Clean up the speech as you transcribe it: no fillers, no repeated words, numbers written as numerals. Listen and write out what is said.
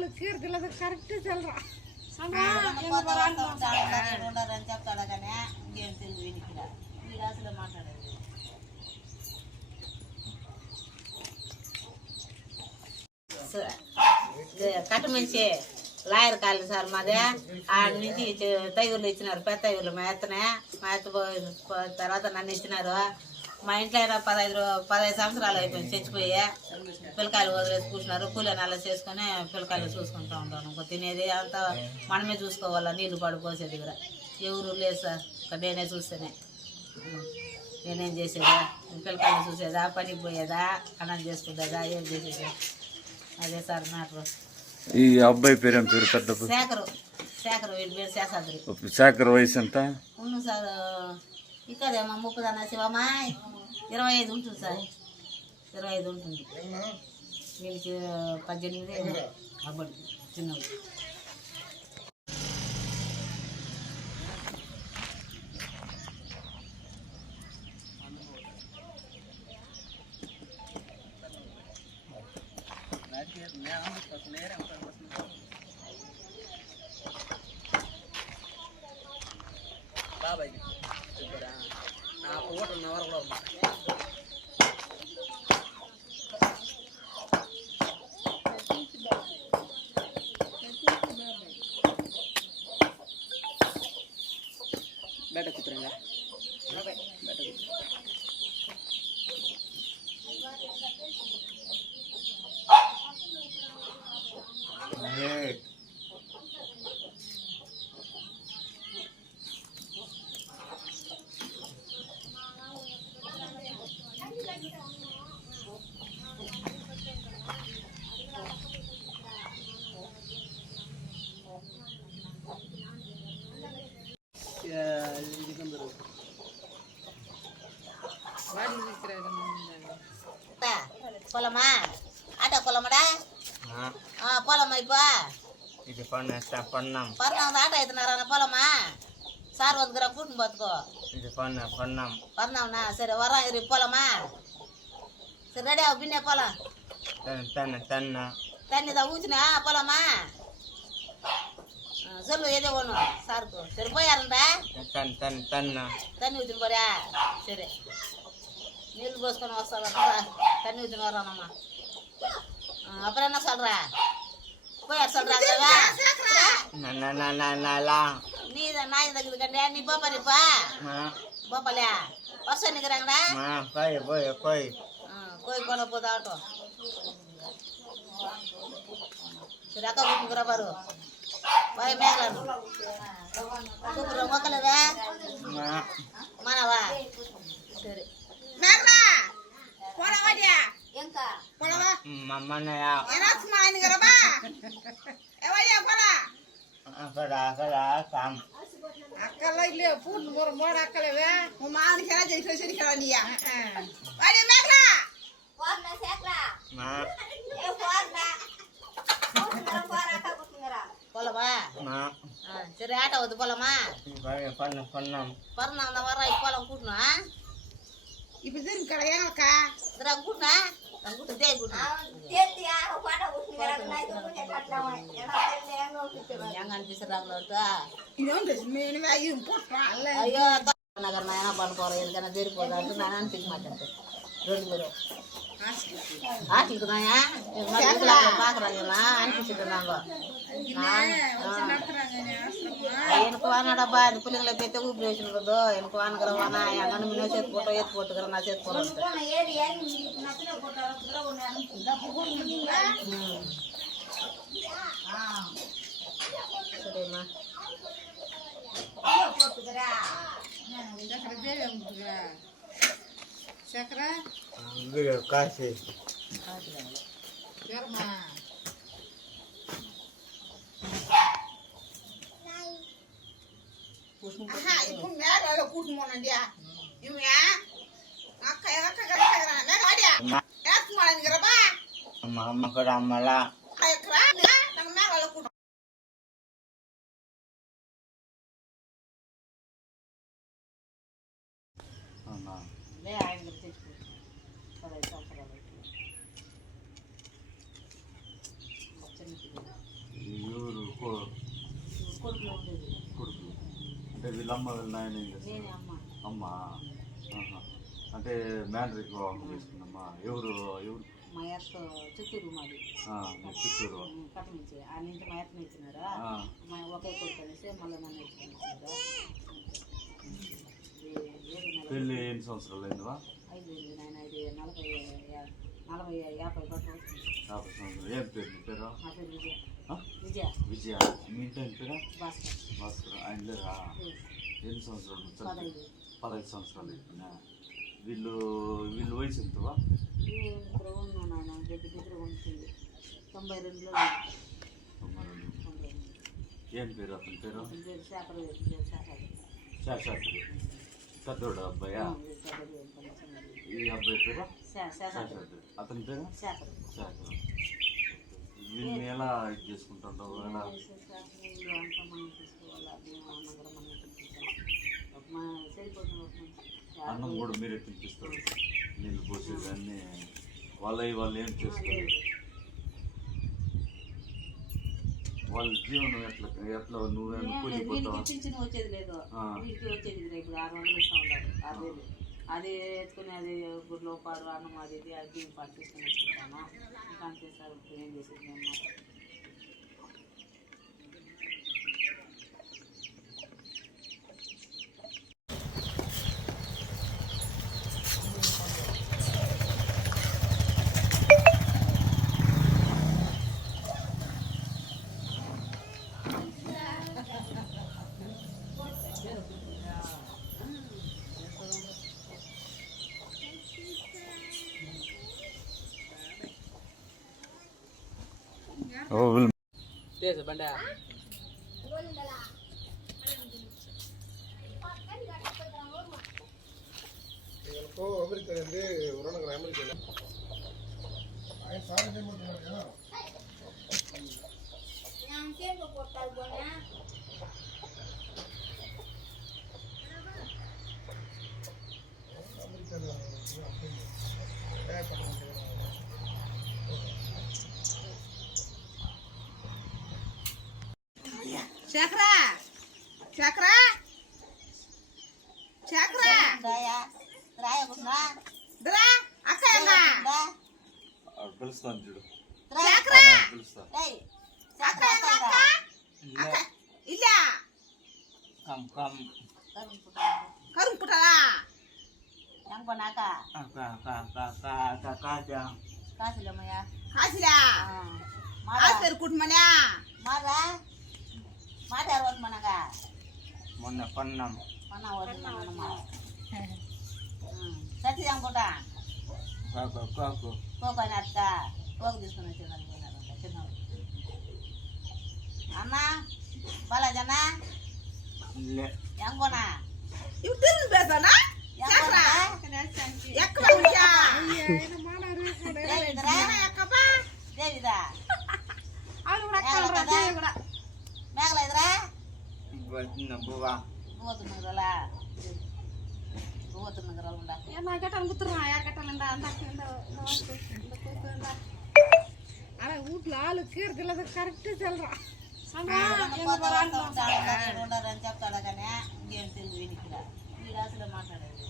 ஆளு கீர்த்துல கரெக்டா சொல்றான் చెప్తాడా కానీ ఇంకేం తెలుగు వీడికి వీడు అసలు మాట్లాడేది కట్ట మంచి లాయర్ కాలేదు సార్ మాదే ఆడ నుంచి తైగుర్లు ఇచ్చినారు పెద్ద తైగుర్లు మా ఎత్తనే మా ఎత్త తర్వాత నన్ను ఇచ్చినారు మా ఇంట్లో అయినా 15 సంవత్సరాలు అయిపోయింది చచ్చిపోయి పిల్లకాయలు వదిలేసి కూర్చున్నారు కూలీ నెల చేసుకొని పిల్లకాయలు చూసుకుంటూ ఉంటాను ఇంకో తినేది అంతా మనమే చూసుకోవాలా నీళ్లు పడిపోసేది దగ్గర ఎవరు లేదు సార్ నేనే చూస్తేనే నేనేం చేసేదా పిల్లకాయలు చూసేదా పనికి పోయేదా అన్నం చేసుకుంటేదా ఏం చేసేదా అదే సార్ మ్యాటర్. ఈ అబ్బాయి పేరు పేరు పెద్ద శేఖర్ వీడి పేరు శేషాద్రి. శేఖర్ వయసు ఎంత ఉంది సార్ ఇక్కడేమో 30 శివమ్మా 25 ఉంటుంది సార్ 25 ఉంటుంది వీళ్ళకి 18 అబ్బడికి చిన్నది. బాబాయ్ నా ఓటు నవరలో బయట కూతురంగా బయట పొలమా ఆటో పొలమడా పొలం అయిపో ఇది పన్నం ఆట అవుతున్నారా పొలమా సార్ ಒಂದು గ్రామ్ కూటుని బతుకో ఇది పన్నంనా సరే వరం ఇరి పొలమా సరే రెడీ అవు బిన్నే పొలం తన్నిదా ఊచినా పొలమా சொல்லு ஏதோ ஒன்று சாருக்கு சரி போயாருண்டா தண்ணி ஊற்றின்னு போறியா சரி நீళ్ళు போசுకొని వస్తావా தண்ணி ஊற்றின்னு வரானம்மா அப்புறம் என்ன சொல்ற போயார் சொல்றாங்களா நீ நாய் தகுது கண்டியா நீ போப்பா போப்பலையா வருஷம் நிற்கிறாங்கடா கோய் போன போதாகட்டும் சரி அக்கா கூப்பிட்டுக்கிற பாரு Baik Meglan. Aku berapa kali dah? Mana wah? Megla. Pola wah dia. Yang pola wah. Mana ya? Enak semua ini kerapa? Wah dia pola. Kam. akal lagi le pun mor akal le Mama ni kira jadi sini kira dia. Wah dia Megla. Warna sekla. Ma. Warna. போலமா சரி ஆட்டோ வந்து போலாமா பறந்து அந்த வர இப்போலாம் கூட்டணும் இப்ப இது கடையாக்கா இதா கூட்டினா நான் கூட்டு தேய் கூட்டணும் எங்க அனுப்பிச்சுறாங்களோ ஐயோ நகர் நான் என்ன பண்ண போறேன் எனக்கு என்ன தெரிய போதாட்டு நான் அனுப்பிக்க மாட்டேன் 2 பேரும் ஆட்டிக்கு தான் பாக்குறாங்களா அனுப்பிச்சுட்டு எனக்கு வானாடாப்பா இந்த பிள்ளைங்களை பெற்ற ஊப்பி வச்சுருக்கதோ எனக்கு வானுக்கிற வானா என் அண்ணன் சேர்த்து போட்டுக்கிறேன் நான் சேர்த்து போடுறேன் சரிம்மா சக்கரை காசு சரிம்மா இப்போ மேல கூட்டு போனோம் இவங்க அக்கா மேலாடியா ஏத்து மாட்டேங்கிறப்பா அம்மா கூட அம்மாலாம் நாங்கள் மேல கூட்டம் అంటే వీళ్ళమ్మ వీళ్ళ నాయన ఏం చేస్తారు? నేనే అమ్మ. అమ్మ. ఆహా. అంటే మ్యాన్రికి వివాహం చేసుకున్నమ్మా. ఎవరు ఎవరు? మా అత్త చిత్తూరు మాది. మీ చిత్తూరు. కట్టమించి ఆ నుంచి మా అత్తని ఇచ్చినారా, మా ఒకే కొడుకు అనేసి మళ్ళీ నన్ను ఇచ్చినారా. పెళ్ళి ఎన్ని సంవత్సరాలు అయిందివా? 5 నాయన. ఇది 40-50 పట్టు. 50 సంవత్సరాలు. ఏం పేరు మీ పేరు? నా పేరు విజయ. విజయ. విజయ. మీ ఇంటి ఆయన పేరా? భాస్కర్. భాస్కర్. ఆయన లేరా? ఎన్ని సంవత్సరాలు? 15 సంవత్సరాలు అయిపోయినా. వీళ్ళు వయసు ఎంతవా? ఇప్పుడు ఉన్నా నాయన దగ్గర ఉంటుంది. 92లో. 92. ఏం పేరు అతని పేరు? శేఖర్. శాశాద్రి. పెద్దోడు అబ్బాయా? ఈ అబ్బాయి పేరు శాశాద్రి. అతని పేరు శేఖర్. శాఖర్. వీళ్ళని ఎలా ఇది చేసుకుంటావు? ఎలా అన్నం కూడా మీరే తినిపిస్తారు? నీళ్ళు పోసేది అన్నీ వాళ్ళు ఏం చేస్తారు? వాళ్ళ జీవనం ఎట్లా నువ్వేమో కూలిపోతావా? పింఛన్ వచ్చేది లేదు, వీటికి వచ్చేది లేదు. ఇప్పుడు 600 ఇస్తా ఉన్నారు, 6000. అది ఎత్తుకుని అది గుడ్లో పాడు అన్నం అది బియ్యం పాటు తీసుకుని వచ్చుకుంటాను. ఇంకా అంతే సార్. ఇప్పుడు ఏం చేసేది మేము? శేఖరా శేఖరా శేఖరా దరా అక్క పిలుస్తాను చూడు. శేఖరా పిలుస్తా. అక్క ఇలా కరుంపుటలా కాసిలా ఆస్పేరు కుటుంబనా మొన్న పన్నాం సత్తి అనుకుంటా కాకు కోకొని అత్త కోకు తీసుకుని వచ్చేదాన్ని పోయినారంట చిన్నవాడు. అన్న బాలాజన్న ఎంకోనా ఇవి తిరిగి పెడతానా శేఖరా ఎక్కడ ఉంచా దేవిదా మేఘల ఎదురా బువ్వా పోతున్నగరలా పోతున్నగరలు ఉండా అలా వీట్లో ఆలు కీర్తిలేదు కరెక్ట్ చల్లరా ఉండరని చెప్తాడా కానీ ఇంకేం తెలుగు వీనికి వీడు అసలు మాట్లాడేది